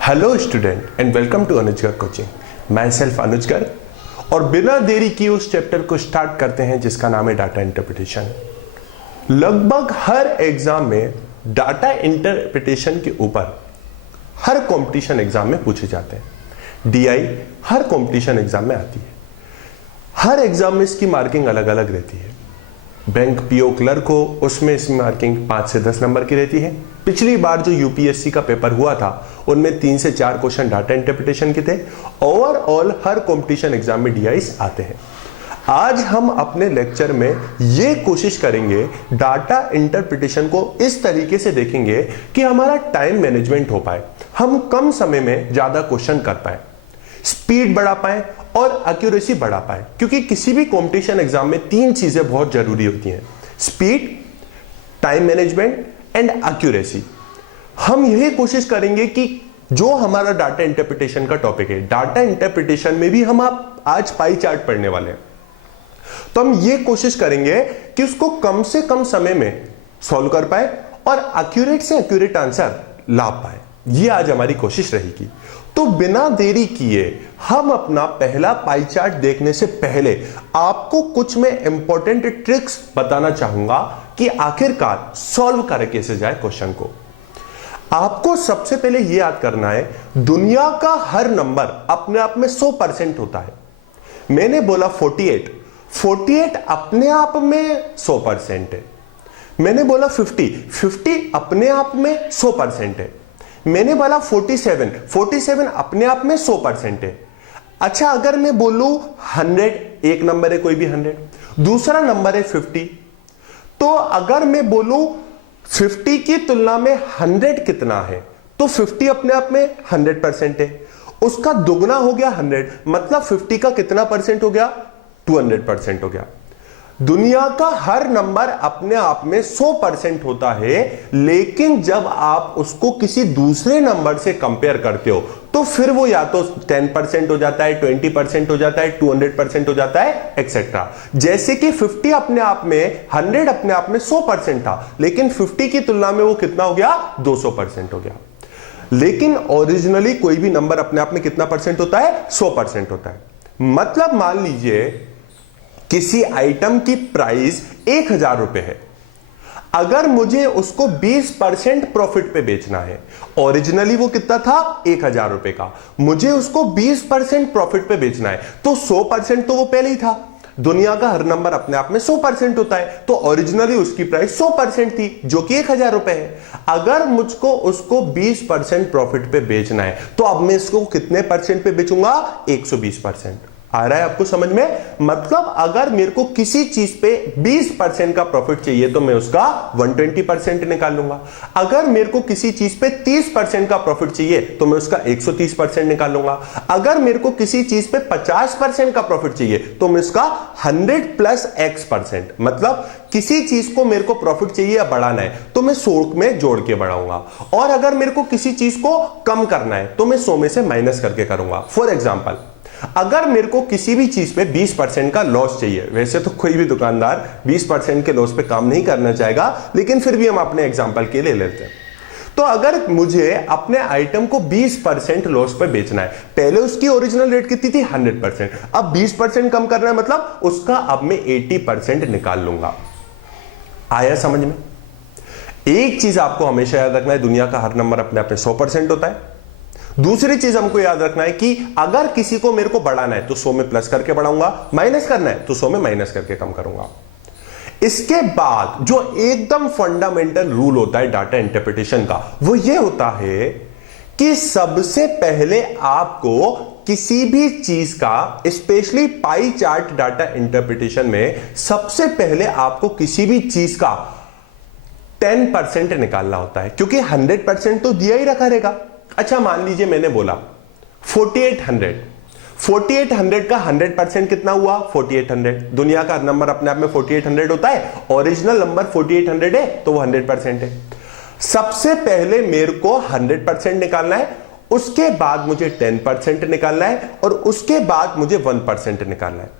Hello student and welcome to Anujgar coaching. Myself Anujgar और बिना देरी किए उस चैप्टर को स्टार्ट करते हैं जिसका नाम है डाटा इंटरप्रिटेशन। लगभग हर एग्जाम में डाटा इंटरप्रिटेशन के ऊपर हर कंपटीशन एग्जाम में पूछे जाते हैं। डीआई हर कंपटीशन एग्जाम में आती है। हर एग्जाम में इसकी मार्किंग अलग अलग रहती है। बैंक पीओ क्लर्क हो उसमें इसकी मार्किंग 5 से 10 नंबर की रहती है। पिछली बार जो यूपीएससी का पेपर हुआ था उनमें 3 से 4 क्वेश्चन डाटा इंटरप्रिटेशन के थे। ओवरऑल हर कंपटीशन एग्जाम में डीआईस आते हैं। आज हम अपने लेक्चर में ये कोशिश करेंगे डाटा इंटरप्रिटेशन को इस तरीके से देखेंगे कि हमारा टाइम मैनेजमेंट हो पाए, हम कम समय में ज्यादा क्वेश्चन कर पाए, स्पीड बढ़ा पाए और एक्यूरेसी बढ़ा पाए। क्योंकि किसी भी कंपटीशन एग्जाम में 3 चीजें बहुत जरूरी होती हैं: speed, time management and accuracy. हम यही कोशिश करेंगे कि जो हमारा डाटा इंटरप्रिटेशन का टॉपिक है, डाटा इंटरप्रिटेशन में भी हम आप आज पाई चार्ट पढ़ने वाले हैं, तो हम ये कोशिश करेंगे कि उसको कम से कम समय में सॉल्व कर पाए और एक्यूरेट से एक्यूरेट आंसर ला पाए। ये आज हमारी कोशिश रहेगी। तो बिना देरी किए हम अपना पहला पाई चार्ट देखने से पहले आपको कुछ मैं इंपॉर्टेंट ट्रिक्स बताना चाहूंगा कि आखिरकार सॉल्व करे कैसे जाए क्वेश्चन को। आपको सबसे पहले यह याद करना है, दुनिया का हर नंबर अपने आप में 100% होता है। मैंने बोला 48 अपने आप में 100% है। मैंने बोला 50 अपने आप में 100% है। मैंने बोला 47 अपने आप में 100% है। अच्छा, अगर मैं बोलूं 100, एक नंबर है कोई भी 100, दूसरा नंबर है 50, तो अगर मैं बोलूं 50 की तुलना में 100 कितना है, तो 50 अपने आप में 100% है। उसका दुगना हो गया 100, मतलब 50 का कितना परसेंट हो गया? 200% हो गया। दुनिया का हर नंबर अपने आप में 100% होता है, लेकिन जब आप उसको किसी दूसरे नंबर से कंपेयर करते हो तो फिर वो या तो 10% हो जाता है, 20% हो जाता है, 200% हो जाता है, एक्सेट्रा। जैसे कि 50 अपने आप में 100 अपने आप में 100% था, लेकिन 50 की तुलना में वो कितना हो गया? 200% हो गया। लेकिन ओरिजिनली कोई भी नंबर अपने आप में कितना परसेंट होता है? 100% होता है। मतलब मान लीजिए किसी आइटम की प्राइस 1000 रुपए है। अगर मुझे उसको 20% प्रॉफिट पे बेचना है, ओरिजिनली वो कितना था? 1000 रुपए का, मुझे उसको 20% प्रॉफिट पे बेचना है, तो 100% तो वो पहले ही था। दुनिया का हर नंबर अपने आप में 100% होता है, तो ओरिजिनली उसकी प्राइस 100% थी, जो कि 1000 रुपए है। अगर मुझको उसको 20% प्रॉफिट पे बेचना है, तो अब मैं इसको कितने परसेंट पे बेचूंगा? 120%। आ रहा है आपको समझ में? मतलब अगर मेरे को किसी चीज पे 20% का प्रॉफिट चाहिए तो मैं उसका 120% निकालूंगा। अगर मेरे को किसी चीज पे 30% का प्रॉफिट चाहिए तो मैं उसका 130% निकालूंगा। अगर मेरे को किसी चीज पे 50% का प्रॉफिट चाहिए तो मैं उसका 100 + X%, मतलब किसी चीज को मेरे को प्रॉफिट चाहिए या बढ़ाना है तो मैं 100 में जोड़ के बढ़ाऊंगा, और अगर मेरे को किसी चीज को कम करना है तो मैं 100 में से माइनस करके करूंगा। फॉर एग्जाम्पल, अगर मेरे को किसी भी चीज पे 20% का लॉस चाहिए, वैसे तो कोई भी दुकानदार 20% के लॉस पे काम नहीं करना चाहेगा, लेकिन फिर भी हम अपने एग्जांपल के लिए लेते हैं। तो अगर मुझे अपने आइटम को 20% लॉस पे बेचना है, पहले उसकी ओरिजिनल रेट कितनी थी? 100%, अब 20% कम करना है, मतलब उसका अब मैं 80% निकाल लूंगा। आया समझ में? एक चीज आपको हमेशा याद रखना है, दुनिया का हर नंबर अपने आप में 100% होता है। दूसरी चीज हमको याद रखना है कि अगर किसी को मेरे को बढ़ाना है तो 100 में प्लस करके बढ़ाऊंगा, माइनस करना है तो 100 में माइनस करके कम करूंगा। इसके बाद जो एकदम फंडामेंटल रूल होता है डाटा इंटरप्रिटेशन का, वो ये होता है कि सबसे पहले आपको किसी भी चीज का, specially pie chart data interpretation में, सबसे पहले आपको किसी भी चीज का 10% निकालना होता है, क्योंकि 100% तो दिया ही रखा रहेगा। अच्छा, मान लीजिए मैंने बोला 4800 का 100% कितना हुआ? 4800। दुनिया का नंबर अपने आप में 4800 होता है, ओरिजिनल नंबर 4800 है तो वो 100% है। सबसे पहले मेरे को 100% निकालना है, उसके बाद मुझे 10% निकालना है, और उसके बाद मुझे 1% निकालना है।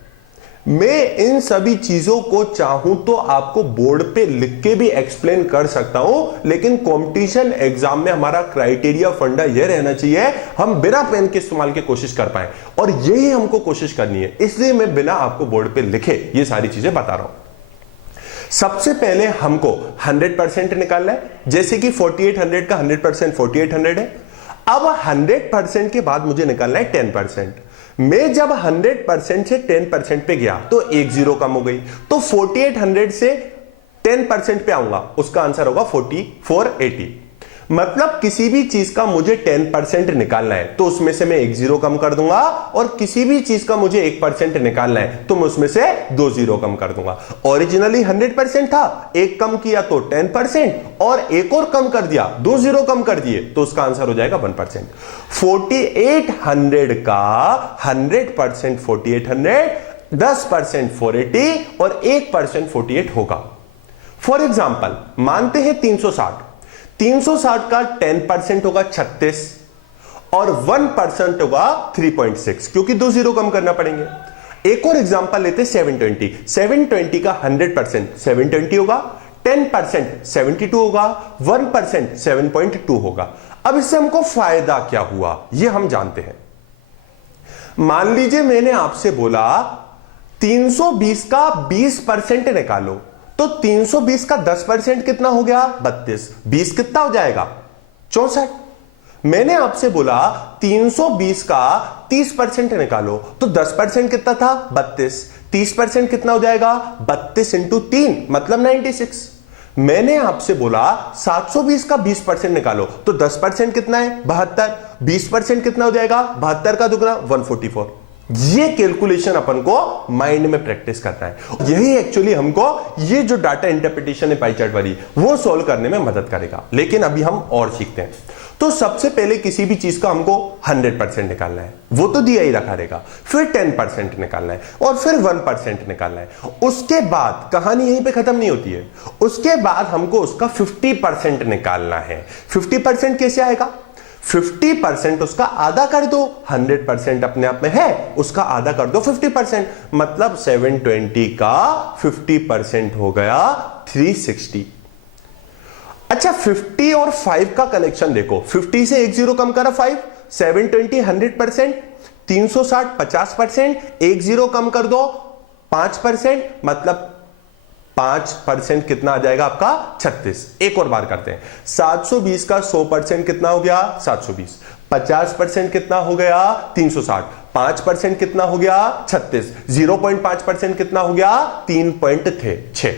मैं इन सभी चीजों को चाहूं तो आपको बोर्ड पे लिख के भी एक्सप्लेन कर सकता हूं, लेकिन कंपटीशन एग्जाम में हमारा क्राइटेरिया फंडा यह रहना चाहिए हम बिना पेन के इस्तेमाल की कोशिश कर पाए, और यही हमको कोशिश करनी है। इसलिए मैं बिना आपको बोर्ड पे लिखे ये सारी चीजें बता रहा हूं। सबसे पहले हमको 100% निकालना है, जैसे कि 4800 का 100% 4800 है। अब 100% के बाद मुझे निकालना है 10%। मैं जब 100% से 10% पे गया तो एक जीरो कम हो गई, तो 4800 से 10% पे आऊंगा, उसका आंसर होगा 4480। मतलब किसी भी चीज का मुझे 10% निकालना है तो उसमें से मैं एक जीरो कम कर दूंगा, और किसी भी चीज का मुझे 1% निकालना है तो मैं उसमें से 2 जीरो कम कर दूंगा। ओरिजिनली 100% था, एक कम किया तो 10%, और एक और कम कर दिया, 2 जीरो कम कर दिए, तो उसका आंसर हो जाएगा 1%। 4800 का 100% 4800, 10% 480 और 1% 48 होगा। फॉर एग्जाम्पल मानते हैं 360 का 10% होगा 36 और 1% होगा 3.6, क्योंकि 2 जीरो कम करना पड़ेंगे। एक और एग्जांपल लेते हैं 720 का 100% 720 होगा, 10% 72 होगा, 1% 7.2 होगा। अब इससे हमको फायदा क्या हुआ यह हम जानते हैं। मान लीजिए मैंने आपसे बोला 320 का 20% निकालो, तो 320 का 10% कितना हो गया 32, 20 कितना हो जाएगा 64। मैंने आपसे बोला 320 का 30% निकालो, तो 10% कितना था 32, 30% कितना हो जाएगा 32 इंटू 3 मतलब 96। मैंने आपसे बोला 720 का 20% निकालो, तो 10% कितना है 72, 20% कितना हो जाएगा 72 का दुगना 144। ये कैलकुलेशन अपन को माइंड में प्रैक्टिस करना है। यही एक्चुअली हमको ये जो डाटा इंटरप्रिटेशन है पाई चार्ट वाली वो सॉल्व करने में मदद करेगा। लेकिन अभी हम और सीखते हैं। तो सबसे पहले किसी भी चीज का हमको 100% निकालना है, वो तो दिया ही रखा रहेगा, फिर 10% निकालना है और फिर 1% निकालना है। उसके बाद कहानी यहीं पे खत्म नहीं होती है, उसके बाद हमको उसका 50% निकालना है। 50% कैसे आएगा, 50% उसका आधा कर दो, 100% अपने आप में है, उसका आधा कर दो 50%, मतलब 720 का 50% हो गया 360। अच्छा 50 और 5 का कनेक्शन देखो, 50 से एक जीरो कम करा 5, 720 100%, 360 50%, एक जीरो कम कर दो 5%, मतलब 5% कितना आ जाएगा आपका 36। एक और बार करते हैं, 720 का 100% कितना हो गया 720, 50% कितना हो गया 360, 5% कितना हो गया 36, 0.5% कितना हो गया 3.6।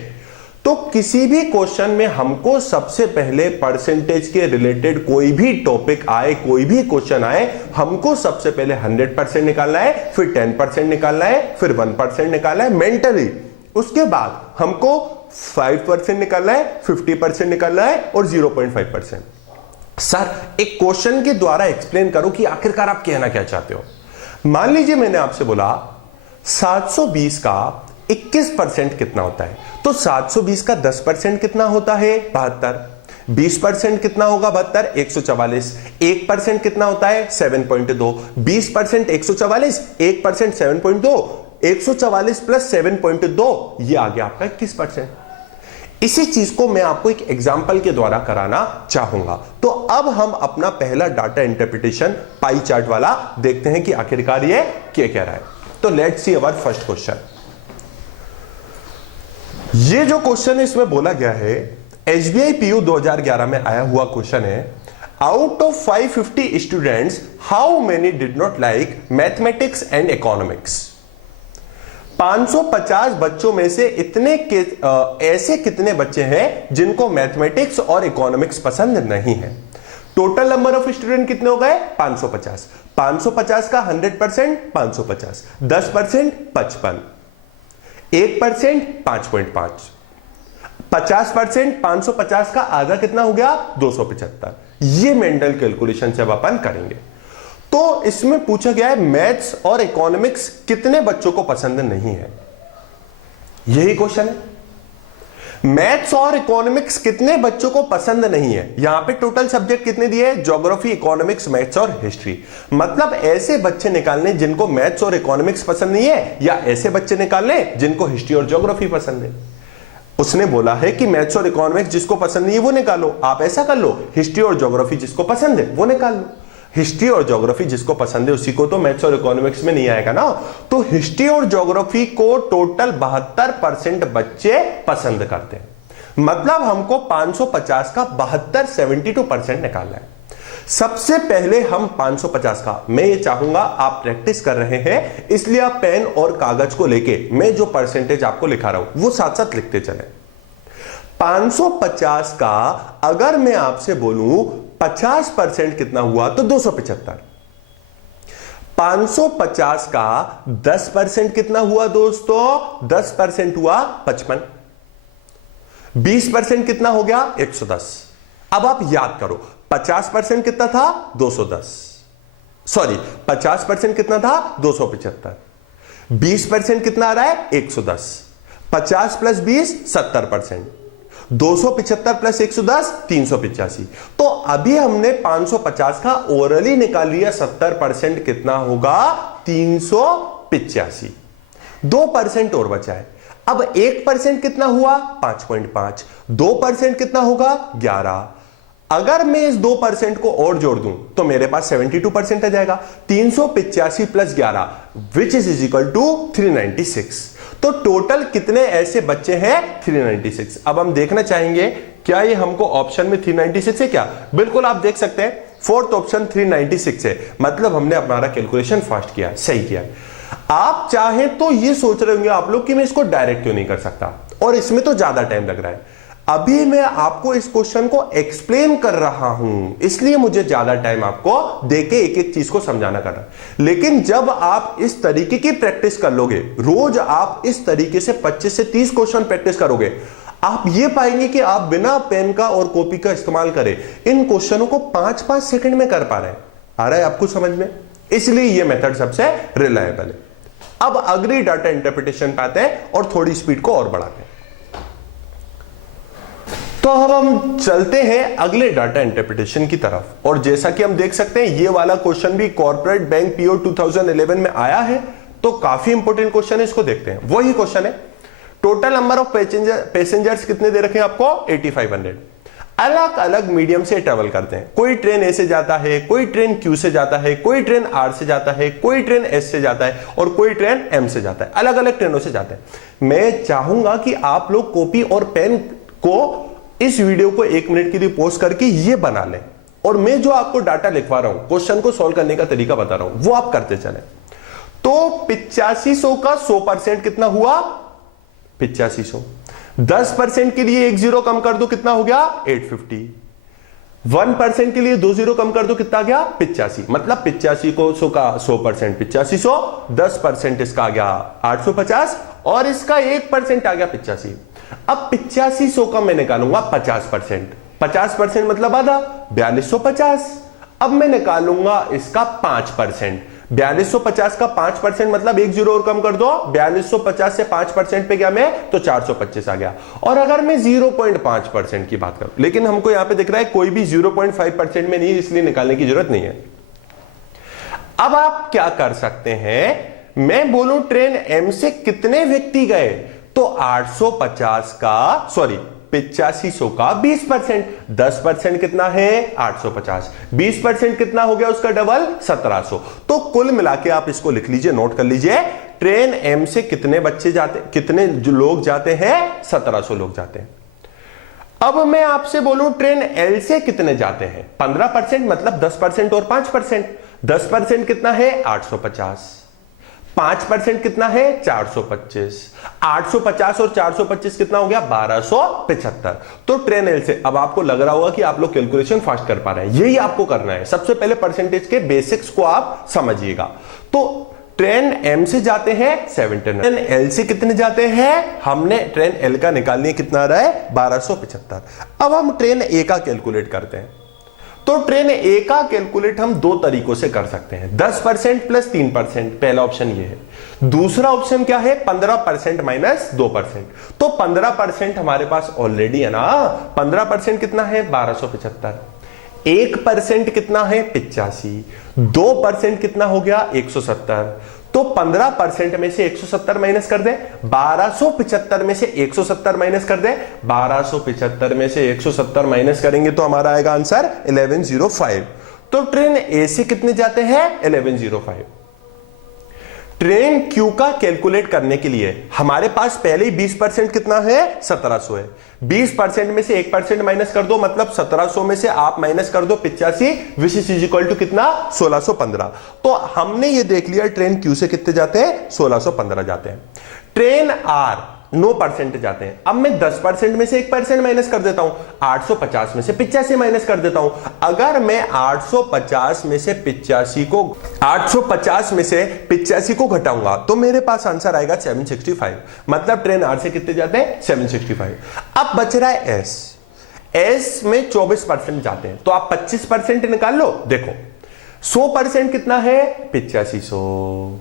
तो किसी भी क्वेश्चन में हमको सबसे पहले परसेंटेज के रिलेटेड कोई भी टॉपिक आए, कोई भी क्वेश्चन आए, हमको सबसे पहले 100% निकालना है, फिर 10% निकालना है, फिर 1% निकालना है मेंटली। उसके बाद हमको 5% निकालना है, 50% निकालना है और 0.5%। सर एक क्वेश्चन के द्वारा एक्सप्लेन करो कि आखिरकार आप कहना क्या चाहते हो। मान लीजिए मैंने आपसे बोला 720 का 21% कितना होता है, तो 720 का 10% कितना होता है 72, 20% कितना होगा 72 144, 1% कितना होता है 7.2, 20% 144, 1% 7.2, 144 प्लस 7.2 ये आ गया आपका 21%। इसी चीज को मैं आपको एक एग्जांपल के द्वारा कराना चाहूंगा। तो अब हम अपना पहला डाटा इंटरप्रिटेशन पाई चार्ट वाला देखते हैं कि आखिरकार ये क्या कह रहा है। तो let's see our first question. ये जो क्वेश्चन है इसमें बोला गया है एसबीआई पीयू 2011 में आया हुआ क्वेश्चन है, out of 550 students how many did not like mathematics and economics. 550 बच्चों में से ऐसे कितने बच्चे हैं जिनको मैथमेटिक्स और इकोनॉमिक्स पसंद नहीं है। टोटल नंबर ऑफ स्टूडेंट कितने हो गए 550, 550 का 100% 550, 10% 55, 1% 5.5, 50% 550 का आधा कितना हो गया 275। ये मेंटल कैलकुलेशन से अब अपन करेंगे। तो इसमें पूछा गया है मैथ्स और इकोनॉमिक्स कितने बच्चों को पसंद नहीं है, यही क्वेश्चन है। मैथ्स और इकोनॉमिक्स कितने बच्चों को पसंद नहीं है? यहां पे टोटल सब्जेक्ट कितने दिए हैं? ज्योग्राफी, इकोनॉमिक्स, मैथ्स और हिस्ट्री। मतलब ऐसे बच्चे निकालने जिनको मैथ्स और इकोनॉमिक्स पसंद नहीं है, या ऐसे बच्चे निकालने जिनको हिस्ट्री और ज्योग्राफी पसंद है। उसने बोला है कि मैथ्स और इकोनॉमिक्स जिसको पसंद नहीं है वो निकालो। आप ऐसा कर लो, हिस्ट्री और ज्योग्राफी जिसको पसंद है वो निकाल लो। हिस्ट्री और ज्योग्राफी जिसको पसंद है उसी को तो मैथ्स और इकोनॉमिक्स में नहीं आएगा ना। तो हिस्ट्री और ज्योग्राफी को टोटल 72% बच्चे पसंद करते हैं। मतलब हमको 550 का 72% निकालना है। सबसे पहले हम 550 का, मैं ये चाहूंगा आप प्रैक्टिस कर रहे हैं इसलिए आप पेन और कागज को लेके मैं जो परसेंटेज आपको लिखा रहा हूं वो साथ साथ लिखते चले। 550 का अगर मैं आपसे बोलूं 50% कितना हुआ तो 275। 550 का 10% कितना हुआ दोस्तों? 10% हुआ 55। 20% कितना हो गया? 110। अब आप याद करो 50% कितना था? 210। सॉरी 50% कितना था? 275। 20% कितना आ रहा है? 110। 50 प्लस 20 70%। 275 प्लस 110 385। तो अभी हमने 550 का ओरली निकाल लिया। 70% कितना होगा? 385। 2% और बचा है। अब 1% कितना हुआ? 5.5। 2% कितना होगा? 11। अगर मैं इस 2% को और जोड़ दूं तो मेरे पास 72% आ जाएगा। 385 plus 11 which is equal to 396। तो टोटल कितने ऐसे बच्चे हैं? 396। अब हम देखना चाहेंगे क्या ये हमको ऑप्शन में 396 है क्या? बिल्कुल आप देख सकते हैं फोर्थ ऑप्शन 396 है। मतलब हमने हमारा कैलकुलेशन फास्ट किया, सही किया। आप चाहें तो ये सोच रहे होंगे आप लोग कि मैं इसको डायरेक्ट क्यों नहीं कर सकता और इसमें तो ज्यादा टाइम लग रहा है। अभी मैं आपको इस क्वेश्चन को एक्सप्लेन कर रहा हूं इसलिए मुझे ज्यादा टाइम आपको देके एक एक चीज को समझाना कर रहा है। लेकिन जब आप इस तरीके की प्रैक्टिस कर लोगे, रोज आप इस तरीके से 25 से 30 क्वेश्चन प्रैक्टिस करोगे, आप ये पाएंगे कि आप बिना पेन का और कॉपी का इस्तेमाल करें इन क्वेश्चनों को 5-5 सेकंड में कर पा रहे हैं। आ रहा है आपको समझ में? इसलिए ये मेथड सबसे रिलायबल है। अब अगली डाटा इंटरप्रिटेशन पे आते हैं और थोड़ी स्पीड को और बढ़ाते हैं। तो अब हम चलते हैं अगले डाटा इंटरप्रिटेशन की तरफ। और जैसा कि हम देख सकते हैं ये वाला क्वेश्चन भी कॉर्पोरेट बैंक पीओ 2011 में आया है, तो काफी इंपॉर्टेंट क्वेश्चन है। इसको देखते हैं। वही क्वेश्चन है, टोटल नंबर ऑफ पैसेंजर्स कितने दे रखे हैं आपको? 8500। अलग अलग मीडियम से ट्रेवल करते हैं। कोई ट्रेन ए से जाता है, कोई ट्रेन क्यू से जाता है, कोई ट्रेन आर से जाता है, कोई ट्रेन एस से जाता है और कोई ट्रेन एम से जाता है। अलग अलग ट्रेनों से जाते हैं। मैं चाहूंगा कि आप लोग कॉपी और पेन को इस वीडियो को 1 मिनट के लिए पॉज करके ये बना लें और मैं जो आपको डाटा लिखवा रहा हूं, क्वेश्चन को सॉल्व करने का तरीका बता रहा हूं, वो आप करते चलें। तो 8500 का 100% कितना हुआ? 8500। 10% के लिए 1 जीरो कम कर दो, कितना हो गया? 850। 1% के लिए 2 जीरो कम कर दो, कितना आ गया? 85। मतलब 85 को 100 का 100% 8500, 10% इसका आ गया 850 और इसका 1% आ गया 85। अब 8500 का मैं निकालूंगा 50%। 50% मतलब आधा, 4250। अब मैं निकालूंगा इसका 5%। 4250 का 5% मतलब 1 जीरो और कम कर दो, 4250 से 5% पे गया मैं तो 425 आ गया। और अगर मैं 0.5% की बात करूं, लेकिन हमको यहां पे दिख रहा है कोई भी 0.5% में नहीं, इसलिए निकालने की जरूरत नहीं है। अब आप क्या कर सकते हैं, मैं बोलूं ट्रेन एम से कितने व्यक्ति गए, तो 8500 का 20%। 10% कितना है? 850। 20% कितना हो गया उसका डबल? 1700। तो कुल मिला के आप इसको लिख लीजिए, नोट कर लीजिए, ट्रेन एम से कितने बच्चे जाते, कितने लोग जाते हैं? 1700 लोग जाते हैं। अब मैं आपसे बोलूं ट्रेन एल से कितने जाते हैं? 15%, मतलब 10% और 5%। 10% कितना है? 850। 5% कितना है? 425। 850 और 425 कितना हो गया? 1275। तो ट्रेन एल से, अब आपको लग रहा होगा कि आप लोग कैलकुलेशन फास्ट कर पा रहे हैं, यही आपको करना है। सबसे पहले परसेंटेज के बेसिक्स को आप समझिएगा। तो ट्रेन एम से जाते हैं 1700, ट्रेन एल से कितने जाते हैं? हमने ट्रेन एल का निकालने कितना आ रहा है? 1275। अब हम ट्रेन ए का कैलकुलेट करते हैं। तो ट्रेन ए का कैलकुलेट हम दो तरीकों से कर सकते हैं, 10% प्लस 3%, पहला ऑप्शन ये है। दूसरा ऑप्शन क्या है, 15% माइनस 2%। तो 15% हमारे पास ऑलरेडी है ना, 15% कितना है 1275, 1% कितना है 85, 2% कितना हो गया 170। तो 15% में से 170 माइनस कर दे, 1275 में से 170 माइनस कर दे, 1275 में से 170 माइनस करेंगे तो हमारा आएगा आंसर 1105। तो ट्रेन ए से कितने जाते हैं 1105। ट्रेन क्यू का कैलकुलेट करने के लिए हमारे पास पहले ही 20% कितना है 1700 है। 20% में से 1% माइनस कर दो, मतलब 1700 में से आप माइनस कर दो 85, विच इज इक्वल टू कितना 1615। तो हमने ये देख लिया ट्रेन क्यू से कितने जाते हैं 1615 जाते हैं। ट्रेन आर 9% जाते हैं। अब मैं 10% में से 1% माइनस कर देता हूं, 850 में से 85 माइनस कर देता हूं। अगर मैं 850 में से 85 को घटाऊंगा तो मेरे पास आंसर आएगा 765। मतलब ट्रेन आर से कितने जाते हैं 765। अब बच रहा है एस में 24% जाते हैं, तो आप 25% निकाल लो। देखो 100% कितना है 8500।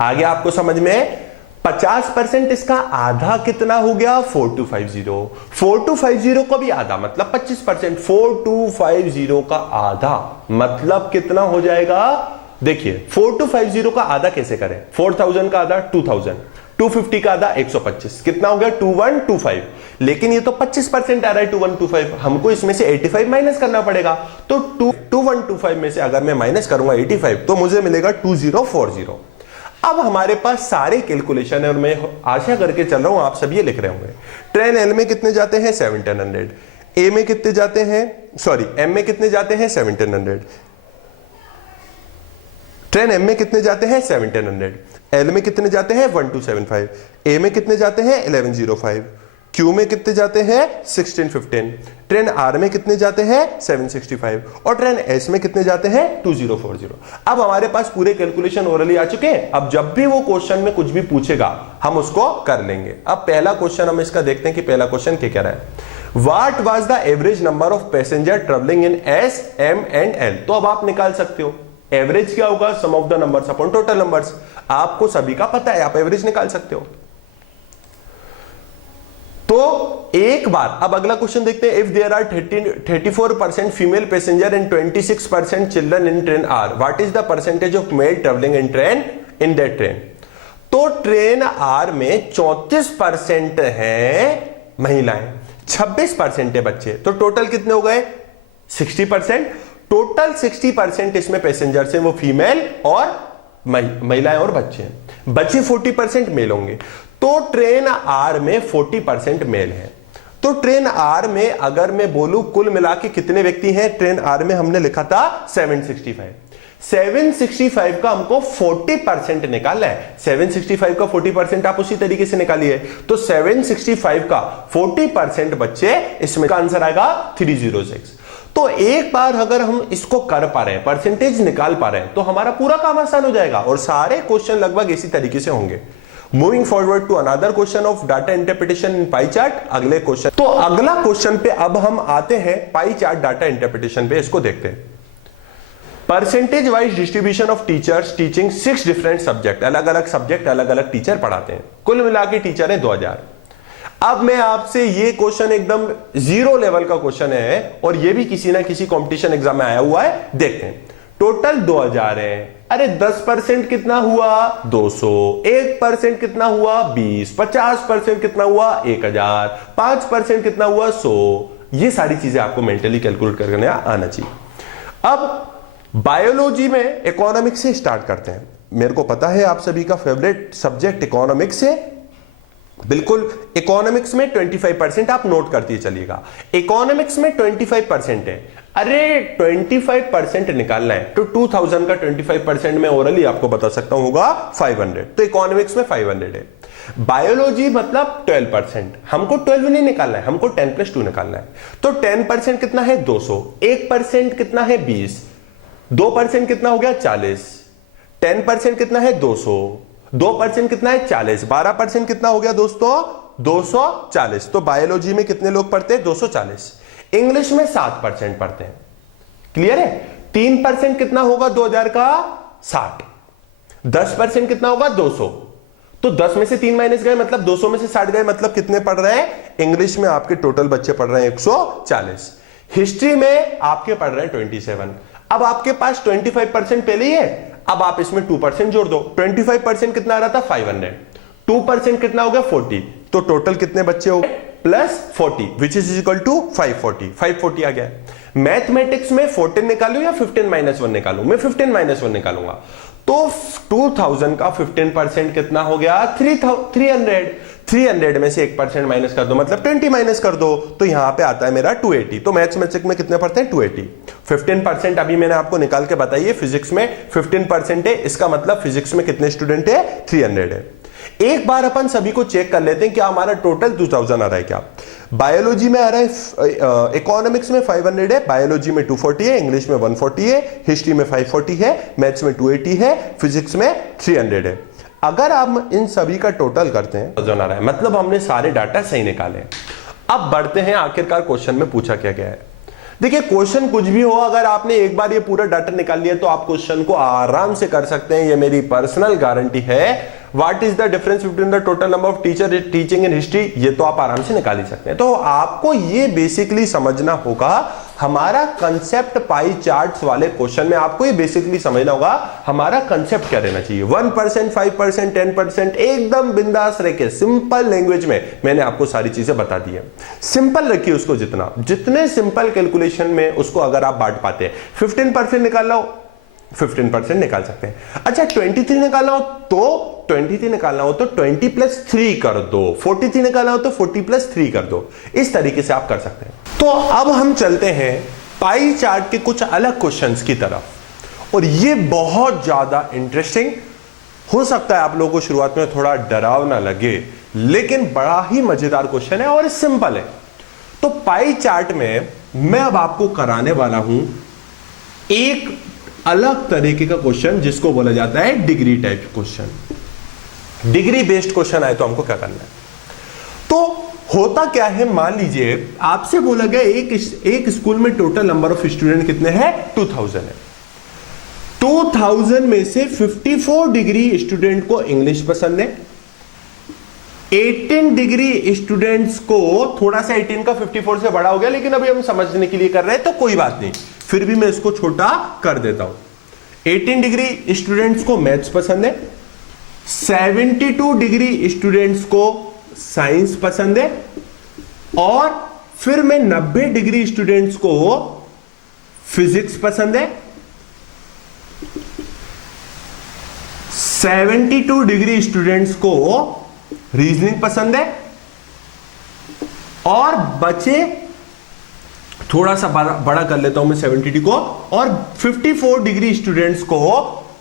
आगे आपको समझ में 50% इसका आधा कितना हो गया 4250। 4250 को भी आधा मतलब 25%, 4250 का आधा मतलब कितना हो जाएगा। देखिए 4250 का आधा कैसे करें, 4000 का आधा 2000, 250 का आधा 125, कितना हो गया 2125। लेकिन ये तो 25% आ रहा है 2125, हमको इसमें से 85 माइनस करना पड़ेगा। तो 2125 में से अगर मैं माइनस करूंगा 85 तो मुझे मिलेगा 2040। अब हमारे पास सारे कैलकुलेशन है और मैं आशा करके चल रहा हूं आप सब ये लिख रहे होंगे। ट्रेन एल में कितने जाते हैं 1700, ए में कितने जाते हैं, सॉरी एम में कितने जाते हैं 1700, ट्रेन एम में कितने जाते हैं 1700, एल में कितने जाते हैं 1275, ए में कितने जाते हैं 1105, क्यू में कितने जाते हैं 1615, ट्रेन आर में कितने जाते हैं 765 और ट्रेन एस में कितने जाते हैं 2040। अब हमारे पास पूरे कैलकुलेशन ओरली आ चुके हैं। अब जब भी वो क्वेश्चन में कुछ भी पूछेगा हम उसको कर लेंगे। अब पहला क्वेश्चन हम इसका देखते हैं कि पहला क्वेश्चन क्या कह रहा है। What was the average number of passenger travelling in S M and L. तो अब आप निकाल सकते हो एवरेज क्या होगा, sum of the numbers upon total numbers. आपको सभी का पता है, आप एवरेज निकाल सकते हो। तो एक बार अब अगला क्वेश्चन देखते हैं। If there are 34% female passenger and 26% children in train are, what is the percentage of male travelling in train in that train. तो ट्रेन आर में 34% है महिलाएं, 26% है बच्चे, तो टोटल कितने हो गए 60%। टोटल 60% इसमें पैसेंजर्स हैं, वो फीमेल और महिलाएं और बच्चे हैं। बचे 40% मेल होंगे। तो ट्रेन आर में 40% मेल है। तो ट्रेन आर में अगर मैं बोलूं कुल मिला के कितने व्यक्ति हैं, ट्रेन आर में हमने लिखा था 765। 765 का हमको 40% निकालना है। 765 का 40% आप उसी तरीके से निकालिए। तो 765 का 40% बच्चे, इसमें का आंसर आएगा 306। तो एक बार अगर हम इसको कर पा रहे हैं, परसेंटेज निकाल पा रहे हैं, तो हमारा पूरा काम आसान हो जाएगा और सारे क्वेश्चन लगभग इसी तरीके से होंगे। Moving forward to another question of data interpretation in pie chart. अगले क्वेश्चन, तो अगला क्वेश्चन पे अब हम आते हैं पाई चार्ट डाटा इंटरप्रिटेशन पे। इसको देखते हैं। Percentage wise distribution of teachers teaching 6 different subject. अलग अलग सब्जेक्ट अलग अलग टीचर पढ़ाते हैं, कुल मिला के टीचर है 2000। अब मैं आपसे ये क्वेश्चन एकदम जीरो लेवल का क्वेश्चन है और ये भी किसी ना किसी कंपटीशन एग्जाम में आया हुआ है। देखते हैं। टोटल 2000 है। अरे 10% कितना हुआ 200, 1% कितना हुआ 20, 50% कितना हुआ 1000, 5% कितना हुआ 100। ये सारी चीजें आपको मेंटली कैलकुलेट करने आना चाहिए। अब बायोलॉजी में इकोनॉमिक्स से स्टार्ट करते हैं। मेरे को पता है आप सभी का फेवरेट सब्जेक्ट इकोनॉमिक्स है। बिल्कुल, इकोनॉमिक्स में 25% आप नोट करते चलिएगा। इकोनॉमिक्स में 25% है। अरे 25% निकालना है तो 2000 का 25% में ओरली आपको बता सकता हूं होगा 500। तो इकोनॉमिक्स में 500 है। बायोलॉजी मतलब 12%, हमको 12 नहीं निकालना है, हमको 10 + 2 निकालना है। तो 10% कितना है 200, 1% कितना है 20, 2% कितना हो गया 40, 10% कितना है 200, 2% कितना है 40, 12% कितना हो गया दोस्तों 240। तो बायोलॉजी में कितने लोग पढ़ते हैं 240। इंग्लिश में 7% पढ़ते हैं। क्लियर है? 3% कितना होगा 2000 का? 60। 10% कितना होगा? 200। तो 10 में से 3 माइनस गए मतलब 200 में से 60 गए, मतलब कितने पढ़ रहे हैं? इंग्लिश में आपके टोटल बच्चे पढ़ रहे हैं 140। हिस्ट्री में आपके पढ़ रहे हैं 27। अब आपके पास 25% पहले ही है, अब आप इसमें 2% जोड़ दो। 25% कितना आ रहा था? 500। 2% कितना हो गया? 40। तो टोटल कितने बच्चे हो गए? Plus 40 which is equal to 540। 540 आ गया। मैथमेटिक्स में 14 निकालू या 15 माइनस 1 निकालू? मैं 15 माइनस 1 निकालूंगा। तो 2000 का 15% कितना हो गया? 300। 300 में से 1% माइनस कर दो, मतलब 20 माइनस कर दो, तो यहां पे आता है मेरा 280। तो मैथमेटिक्स में कितने पढ़ते हैं? 280। 15% अभी मैंने आपको निकाल के बताइए, फिजिक्स में 15% है, इसका मतलब फिजिक्स में कितने स्टूडेंट है? 300 है। एक बार अपन सभी को चेक कर लेते हैं क्या हमारा टोटल 2000 आ रहा है क्या? बायोलॉजी में आ रहा है, इकोनॉमिक्स में 500 है, बायोलॉजी में 240 है, इंग्लिश में 140 है, हिस्ट्री में 540 है, मैथ्स में 280 है, फिजिक्स में 300 है। अगर हम इन सभी का टोटल करते हैं 2000 आ रहा है, मतलब हमने सारे डाटा सही निकाले। अब बढ़ते हैं आखिरकार क्वेश्चन में पूछा क्या गया है। देखिए क्वेश्चन कुछ भी हो, अगर आपने एक बार ये पूरा डाटा निकाल लिया तो आप क्वेश्चन को आराम से कर सकते हैं, ये मेरी पर्सनल गारंटी है। What is the difference between the total number of teacher teaching in history, ये तो आप आराम से निकाल ही सकते हैं। तो आपको ये बेसिकली समझना होगा, हमारा कंसेप्ट पाई चार्ट्स वाले क्वेश्चन में आपको ये बेसिकली समझना होगा हमारा कंसेप्ट क्या रहना चाहिए। 1%, 5%, 10%, एकदम बिंदास रखे, सिंपल लैंग्वेज में मैंने आपको सारी चीजें बता दी है। सिंपल रखिए उसको, जितने सिंपल कैलकुलेशन में उसको अगर आप बांट पाते हैं, 15% निकाल लो 15% निकाल सकते हैं। अच्छा 23 निकालना हो तो 23 निकालना हो तो 20 प्लस 3 कर दो, 43 निकालना हो तो 40 प्लस 3 कर दो, इस तरीके से आप कर सकते हैं। तो अब हम चलते हैं पाई चार्ट के कुछ अलग क्वेश्चंस की तरफ, और ये बहुत ज्यादा इंटरेस्टिंग हो सकता है। आप लोगों को शुरुआत में थोड़ा डरावना लगे, लेकिन बड़ा ही मजेदार क्वेश्चन है और सिंपल है। तो पाई चार्ट में मैं अब आपको कराने वाला हूं एक अलग तरीके का क्वेश्चन, जिसको बोला जाता है degree type question. Degree based question आए तो हमको क्या करना है? तो होता क्या है, मान लीजिए आपसे बोला गया एक स्कूल में टोटल नंबर ऑफ स्टूडेंट कितने हैं? 2000 है। 2000 में से 54 डिग्री स्टूडेंट को इंग्लिश पसंद है, 18 डिग्री स्टूडेंट्स को, थोड़ा सा 18 का 54 से बड़ा हो गया, लेकिन अभी हम समझने के लिए कर रहे हैं तो कोई बात नहीं, फिर भी मैं इसको छोटा कर देता हूं। 18 डिग्री स्टूडेंट्स को मैथ्स पसंद है, 72 डिग्री स्टूडेंट्स को साइंस पसंद है, और फिर मैं 90 डिग्री स्टूडेंट्स को फिजिक्स पसंद है, 72 डिग्री स्टूडेंट्स को रीजनिंग पसंद है, और बचे थोड़ा सा बड़ा कर लेता हूं मैं 70 को, और 54 डिग्री स्टूडेंट्स को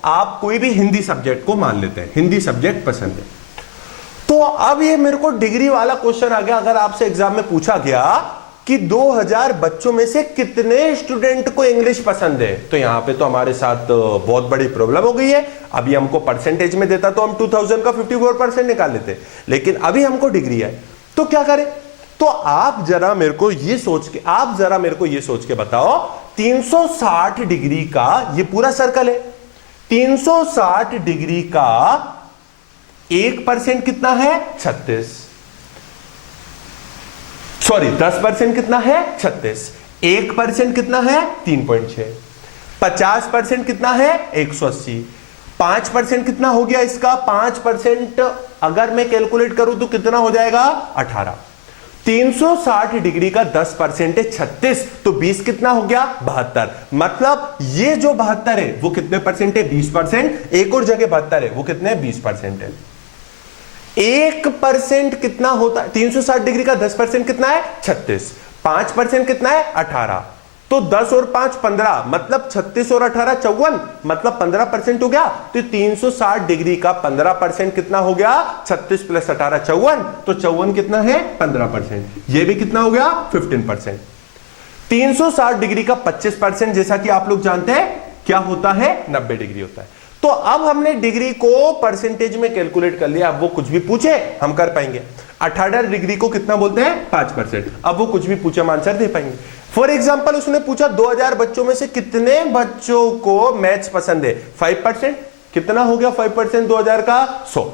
आप कोई भी हिंदी सब्जेक्ट को मान लेते हैं, हिंदी सब्जेक्ट पसंद है। तो अब ये मेरे को डिग्री वाला क्वेश्चन आ गया। अगर आपसे एग्जाम में पूछा गया कि 2000 बच्चों में से कितने स्टूडेंट को इंग्लिश पसंद है, तो यहां पे तो हमारे साथ बहुत बड़ी प्रॉब्लम हो गई है। अभी हमको परसेंटेज में देता तो हम 2000 का 54% निकाल लेते, लेकिन अभी हमको डिग्री है, तो क्या करें? तो आप जरा मेरे को ये सोच के बताओ, 360 डिग्री का ये पूरा सर्कल है, 360 डिग्री का 1% कितना है? 36। सॉरी 10% कितना है? 36। 1% कितना है? 3.6। 50% कितना है? 180। 5% कितना हो गया इसका? 5% अगर मैं कैलकुलेट करूं तो कितना हो जाएगा? 18। 360 डिग्री का 10% है 36, तो 20 कितना हो गया? 72। मतलब ये जो 72 है वो कितने परसेंट है? 20%। एक और जगह 72 है, वो कितने? 20% है। 1% कितना होता है? 360 डिग्री का 10% कितना है? 36। 5% कितना है? 18। तो 10 और 5 15, मतलब 36 और 18 54, मतलब 15% हो गया। तो 360 डिग्री का 15% कितना हो गया? 36 प्लस 18 54, तो 54 कितना है? 15%। ये भी कितना हो गया? 15%। 360 डिग्री का 25% जैसा कि आप लोग जानते हैं क्या होता है? 90 डिग्री होता है। तो अब हमने डिग्री को परसेंटेज में कैलकुलेट कर लिया। अब वो कुछ भी पूछे हम कर पाएंगे। 18 डिग्री को कितना बोलते हैं? 5%। अब वो कुछ भी पूछे हम आंसर दे पाएंगे। फॉर एग्जाम्पल उसने पूछा 2000 बच्चों में से कितने बच्चों को मैथ्स पसंद है, 5%। कितना हो गया 5%, 2000 का 100।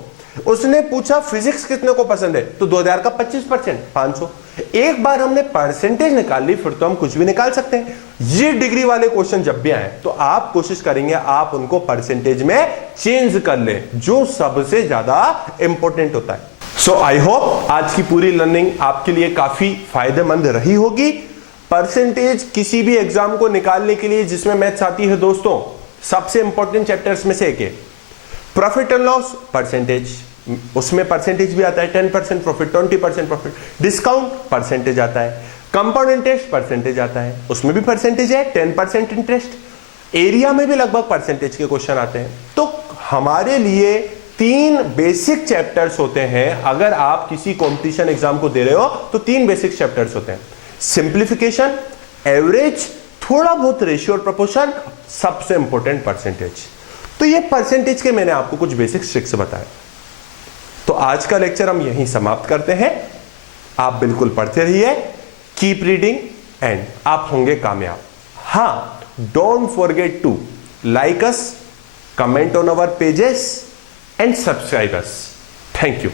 उसने पूछा फिजिक्स कितने को पसंद है, तो 2000 का 25%, 500। एक बार हमने परसेंटेज निकाल ली, फिर तो हम कुछ भी निकाल सकते हैं। ये डिग्री वाले क्वेश्चन जब भी आए तो आप कोशिश करेंगे आप उनको परसेंटेज में चेंज कर ले, जो सबसे ज्यादा इंपॉर्टेंट होता है। सो आई होप आज की पूरी लर्निंग आपके लिए काफी फायदेमंद रही होगी। परसेंटेज किसी भी एग्जाम को निकालने के लिए जिसमें मैथ्स आती है दोस्तों, सबसे इंपॉर्टेंट चैप्टर्स में से एक है प्रॉफिट एंड लॉस। परसेंटेज, उसमें परसेंटेज भी आता है, 10% प्रॉफिट, 20% प्रॉफिट। डिस्काउंट परसेंटेज आता है, कंपाउंड इंटरेस्ट परसेंटेज आता है, उसमें भी परसेंटेज है, 10% इंटरेस्ट। एरिया में भी लगभग परसेंटेज के क्वेश्चन आते हैं। तो हमारे लिए 3 बेसिक चैप्टर्स होते हैं। अगर आप किसी कॉम्पिटिशन एग्जाम को दे रहे हो तो 3 बेसिक चैप्टर्स होते हैं, सिंप्लीफिकेशन, एवरेज, थोड़ा बहुत रेशियो और प्रोपोर्शन, सबसे इंपॉर्टेंट परसेंटेज। तो ये परसेंटेज के मैंने आपको कुछ बेसिक ट्रिक्स बताए। तो आज का लेक्चर हम यहीं समाप्त करते हैं। आप बिल्कुल पढ़ते रहिए, कीप रीडिंग एंड आप होंगे कामयाब। हाँ, don't forget to like us, comment on our pages and subscribe us. Thank you.